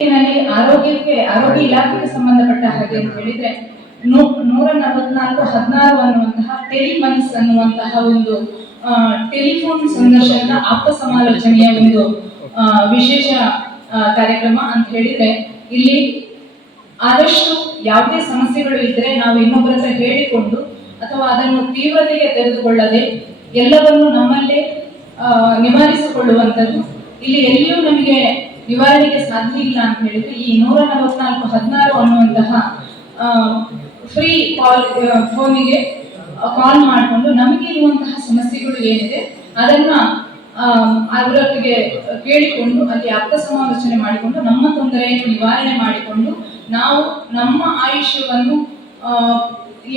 ಆರೋಗ್ಯಕ್ಕೆ, ಆರೋಗ್ಯ ಇಲಾಖೆಗೆ ಸಂಬಂಧಪಟ್ಟ ಹಾಗೆ ಅಂತ ಹೇಳಿದ್ರೆ ನೂರ ನಲವತ್ನಾಲ್ಕು ಹದಿನಾರು ಅನ್ನುವಂತಹ ಟೆಲಿಮನ್ಸ್ ಅನ್ನುವಂತಹ ಒಂದು ಟೆಲಿಫೋನ್ ಸಂದರ್ಶನದ ಆಪ್ತ ಸಮಾಲೋಚನೆಯ ಒಂದು ವಿಶೇಷ ಕಾರ್ಯಕ್ರಮ ಅಂತ ಹೇಳಿದ್ರೆ, ಇಲ್ಲಿ ಆದಷ್ಟು ಯಾವುದೇ ಸಮಸ್ಯೆಗಳು ಇದ್ರೆ ನಾವು ಇನ್ನೊಬ್ಬರ ಹತ್ರ ಹೇಳಿಕೊಂಡು ಅಥವಾ ಅದನ್ನು ತೀವ್ರತೆಗೆ ತೆಗೆದುಕೊಳ್ಳದೆ ಎಲ್ಲವನ್ನು ನಮ್ಮಲ್ಲೇ ನಿವಾರಿಸಿಕೊಳ್ಳುವಂಥದ್ದು ಇಲ್ಲಿ ಎಲ್ಲಿಯೂ ನಮಗೆ ನಿವಾರಣೆಗೆ ಸಾಧ್ಯ ಇಲ್ಲ ಅಂತ ಹೇಳಿದ್ರೆ ಈ ನೂರ ನಲವತ್ನಾಲ್ಕು ಹದಿನಾರು ಅನ್ನುವಂತಹ ಫ್ರೀ ಕಾಲ್ ಫೋನಿಗೆ ಕಾಲ್ ಮಾಡಿಕೊಂಡು ನಮಗೆ ಇರುವಂತಹ ಸಮಸ್ಯೆಗಳು ಏನಿದೆ, ಅದನ್ನ ಅವರೊಟ್ಟಿಗೆ ಕೇಳಿಕೊಂಡು, ಅಲ್ಲಿ ಅರ್ಥ ಸಮಾಲೋಚನೆ ಮಾಡಿಕೊಂಡು, ನಮ್ಮ ತೊಂದರೆಯನ್ನು ನಿವಾರಣೆ ಮಾಡಿಕೊಂಡು, ನಾವು ನಮ್ಮ ಆಯುಷ್ಯವನ್ನು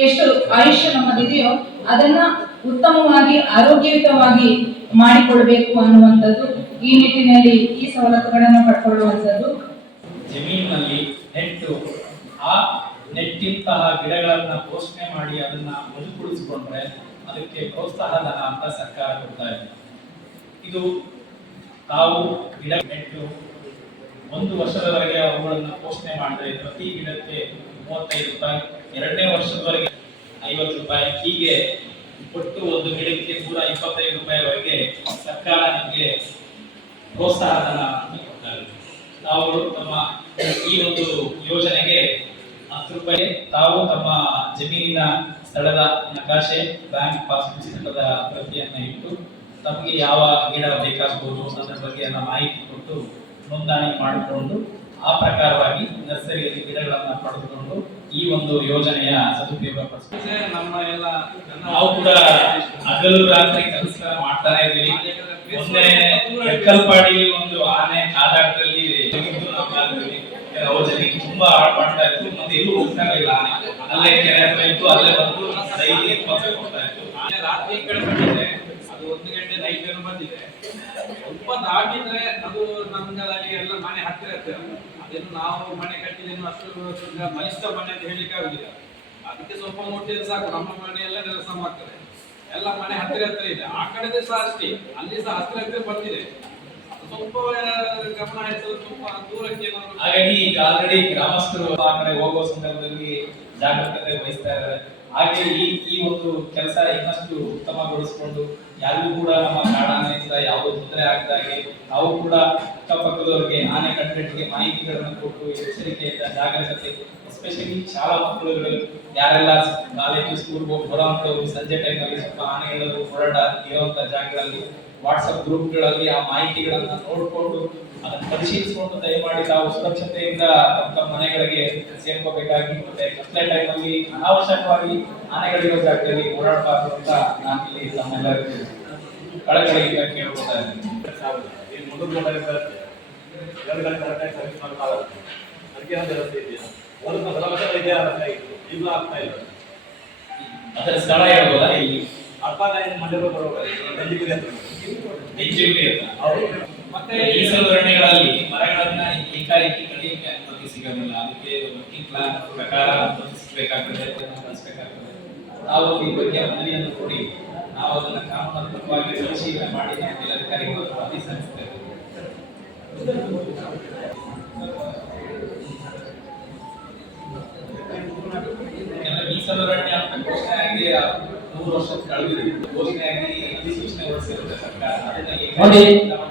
ಎಷ್ಟು ಆಯುಷ್ಯ ನಮ್ಮದಿದೆಯೋ ಅದನ್ನ ಉತ್ತಮವಾಗಿ, ಆರೋಗ್ಯಯುತವಾಗಿ ಮಾಡಿಕೊಳ್ಬೇಕು ಅನ್ನುವಂಥದ್ದು ಈ ನಿಟ್ಟಿನಲ್ಲಿ ಈ ಸವಲತ್ತುಗಳನ್ನು ಪಡ್ಕೊಳ್ಳುವಂಥದ್ದು? ಜಮೀನಿನಲ್ಲಿ ನೆಟ್ಟು, ಆ ನೆಟ್ಟಿಂತಹ ಗಿಡಗಳನ್ನು ಪೋಷಣೆ ಮಾಡಿ ಅದನ್ನ ಬದುಕುಳಿಸಿಕೊಂಡ್ರೆ ಅದಕ್ಕೆ ಪ್ರೋತ್ಸಾಹ ಧನ ಅಂತ ಸರ್ಕಾರ ಕೊಡ್ತಾ ಇದೆ. ಇದು ತಾವು ಗಿಡ ನೆಟ್ಟು ಒಂದು ವರ್ಷದವರೆಗೆ ಅವುಗಳನ್ನು ಪೋಷಣೆ ಮಾಡಿದ್ರೆ ಪ್ರತಿ ಗಿಡಕ್ಕೆ ಮೂವತ್ತೈದು ರೂಪಾಯಿ, ಎರಡನೇ ವರ್ಷದವರೆಗೆ ಐವತ್ತು ರೂಪಾಯಿ, ಹೀಗೆ ಒಟ್ಟು ಒಂದು ಗಿಡಕ್ಕೆ ನೂರ ಇಪ್ಪತ್ತೈದು ರೂಪಾಯಿವರೆಗೆ ಸರ್ಕಾರ ನಿಮಗೆ ಪ್ರೋತ್ಸಾಹ ಧನ ಕೊಡ್ತಾರೆ ತಾವು ತಮ್ಮ ಈ ಒಂದು ಯೋಜನೆಗೆ ಹತ್ತು ರೂಪಾಯಿ ತಾವು ತಮ್ಮ ಜಮೀನಿನ ಸ್ಥಳದ ನಕಾಶೆ ಬ್ಯಾಂಕ್ ಪಾಸ್ಬುಕ್ ಚಿತ್ರದ ಪ್ರತಿಯನ್ನ ಇಟ್ಟು ತಮಗೆ ಯಾವ ಗಿಡ ಬೇಕಾಗಬಹುದು ಅದರ ಬಗ್ಗೆ ಎಲ್ಲ ಮಾಹಿತಿ ಕೊಟ್ಟು ನೋಂದಣಿ ಮಾಡಿಕೊಂಡು ಆ ಪ್ರಕಾರವಾಗಿ ನರ್ಸರಿಯಲ್ಲಿ ಗಿಡಗಳನ್ನು ಪಡೆದುಕೊಂಡು ಈ ಒಂದು ಯೋಜನೆಯ ಸದುಪಯೋಗ ನಮ್ಮ ಎಲ್ಲ ನಾವು ಕೂಡ ಹಗಲು ರಾತ್ರಿ ಕೆಲಸ ಮಾಡ್ತಾನೆ ಇದೀವಿ ಮೊನ್ನೆ ಎಕ್ಕಲ್ಪಾಡಿ ಒಂದು ಆನೆ ಕಾದಾಟದಲ್ಲಿ. ಅವ್ರ ಜೊತೆಗೆ ತುಂಬಾ ಹಾಳು ಮಾಡ್ತಾ ಇತ್ತು. ಮತ್ತೆ ಎಲ್ಲೂ ಹೋಗ್ತಾ ಇಲ್ಲ ಆನೆ. ಅಲ್ಲೇ ಕೆರೆ ಹತ್ರ ಇತ್ತು, ಅಲ್ಲೇ ಬಂದು ಡೈಲಿ ಕೊಡ್ತಾ ಇತ್ತು. ಆನೆ ರಾತ್ರಿ ಈ ಕಡೆ ಬಂದಿದೆ, ಅದು ಒಂದು ಗಂಟೆ ನೈಟ್ ಏನೋ ಬಂದಿದೆ. ಸ್ವಲ್ಪ ಆಗಿದ್ರೆ ಅದು ನಮ್ಗೆ ಎಲ್ಲ ಮನೆ ಹತ್ತಿರ ಇರ್ತೇವೆ ಅದನ್ನು ನಾವು ಮನೆ ಕಟ್ಟಿದ್ದೇನು ಅಷ್ಟು ಮನಿಷ್ಠ ಮನೆ ಅಂತ ಹೇಳಲಿಕ್ಕೆ ಆಗುದಿಲ್ಲ. ಅದಕ್ಕೆ ಸ್ವಲ್ಪ ಮುಟ್ಟಿದ್ರೆ ಸಾಕು, ನಮ್ಮ ಮನೆಯೆಲ್ಲ ನೆಲಸ ಆಗ್ತದೆ ಎಲ್ಲ ಮನೆ ಹತ್ತಿರ ಹತ್ತಿರ ಇದೆ. ಆ ಕಡೆ ಸಹ ಅಷ್ಟೇ. ಅಲ್ಲಿ ಸಹ ಹತ್ತಿರ ಹತ್ತಿರ ಬಂದಿದೆ. ಸ್ವಲ್ಪ ದೂರಕ್ಕೆ ಹಾಗಾಗಿ ಈಗ ಆಲ್ರೆಡಿ ಗ್ರಾಮಸ್ಥರು ಆ ಕಡೆ ಹೋಗೋ ಸಂದರ್ಭದಲ್ಲಿ ಜಾಗರೂಕತೆ ವಹಿಸ್ತಾ ಇದ್ದಾರೆ. ಹಾಗೆ ಈ ಈ ಒಂದು ಕೆಲಸ ಇನ್ನಷ್ಟು ಉತ್ತಮಗೊಳಿಸಿಕೊಂಡು ಯಾರಿಗೂ ಕೂಡ ನಮ್ಮ ಕಾಡಾನೆಯಿಂದ ಯಾವುದೇ ತೊಂದರೆ ಆಗದಾಗೆ ನಾವು ಕೂಡ ಅಕ್ಕಪಕ್ಕದವರಿಗೆ ಆನೆ ಕಟ್ಟೆಟ್ಟಿಗೆ ಮಾಹಿತಿಗಳನ್ನು ಕೊಟ್ಟು ಎಚ್ಚರಿಕೆಯಿಂದ ಜಾಗರೂಕತೆ ಎಸ್ಪೆಷಲಿ ಶಾಲಾ ಮಕ್ಕಳುಗಳು, ಯಾರೆಲ್ಲ ಕಾಲೇಜು ಸ್ಕೂಲ್ ಹೋಗಿ ಬರೋಂಥವ್ರು ಸಂಜೆ ಟೈಮಲ್ಲಿ ಸ್ವಲ್ಪ ಆನೆಗಳು ಓಡಾಟ ಇರುವಂಥ ಜಾಗಗಳಲ್ಲಿ ವಾಟ್ಸಪ್ ಗ್ರೂಪ್ಗಳಲ್ಲಿ ಆ ಮಾಹಿತಿಗಳನ್ನ ನೋಡ್ಕೊಂಡು ಅದನ್ನು ಪರಿಶೀಲಿಸಿಕೊಂಡು ದಯಮಾಡಿ ತಾವು ಸುರಕ್ಷತೆಯಿಂದ ತಮ್ಮ ಮನೆಗಳಿಗೆ ಸೇರ್ಕೋಬೇಕಾಗಿ ಮತ್ತೆ ಕತ್ಲೆ ಟೈಮಲ್ಲಿ ಅನಾವಶ್ಯಕವಾಗಿ ಆನೆಗಳಿರೋ ಜಾಗದಲ್ಲಿ ಓಡಾಡಬಾರ್ದು ಅಂತ ನಾನು ಇಲ್ಲಿ ತಮ್ಮೆಲ್ಲರಿಗೂ ಕಳಕಳಿಯಿಂದ ಕೇಳ್ಕೊತಾ ಇದ್ದೀನಿ. ಅದರ ಸ್ಥಳ ಹೇಳ್ಬೋದಾ ಇಲ್ಲಿ? ಹತ್ರ. ಬೆಂಜೂರಿ ಮತ್ತೆ ಈ ಸಂದರ್ಭಗಳಲ್ಲಿ ಮರಗಳನ್ನ ಏಕಾಏಕಿ ಕಡಿಯಕ್ಕೆ ಅನುಮತಿ ಸಿಗೋದಿಲ್ಲ. ಅದಕ್ಕೆ ವರ್ಕಿಂಗ್ ಪ್ಲಾನ್ ಪ್ರಕಾರ ಅನುಮತಿಸಬೇಕಾಗ್ತದೆ ಬಳಸಬೇಕಾಗ್ತದೆ. ನಾವು ಈ ಬಗ್ಗೆ ಮನವಿಯನ್ನು ಕೊಡಿ. ನಾವು ಅದನ್ನ ಕಾನೂನಾತ್ಮಕವಾಗಿ ಪರಿಶೀಲನೆ ಮಾಡಿ ಮೇಲಧಿಕಾರಿಗಳು ವರದಿ ಸಲ್ಲಿಸ್ತೇವೆ ಈ ಮೀಸಲುರಣ್ಯ ಅಂತ ಘೋಷಣೆ ಮೂರು ವರ್ಷ ಅದನ್ನ ನೋಡಿ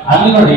ಅಲ್ಲಿ ನೋಡಿ.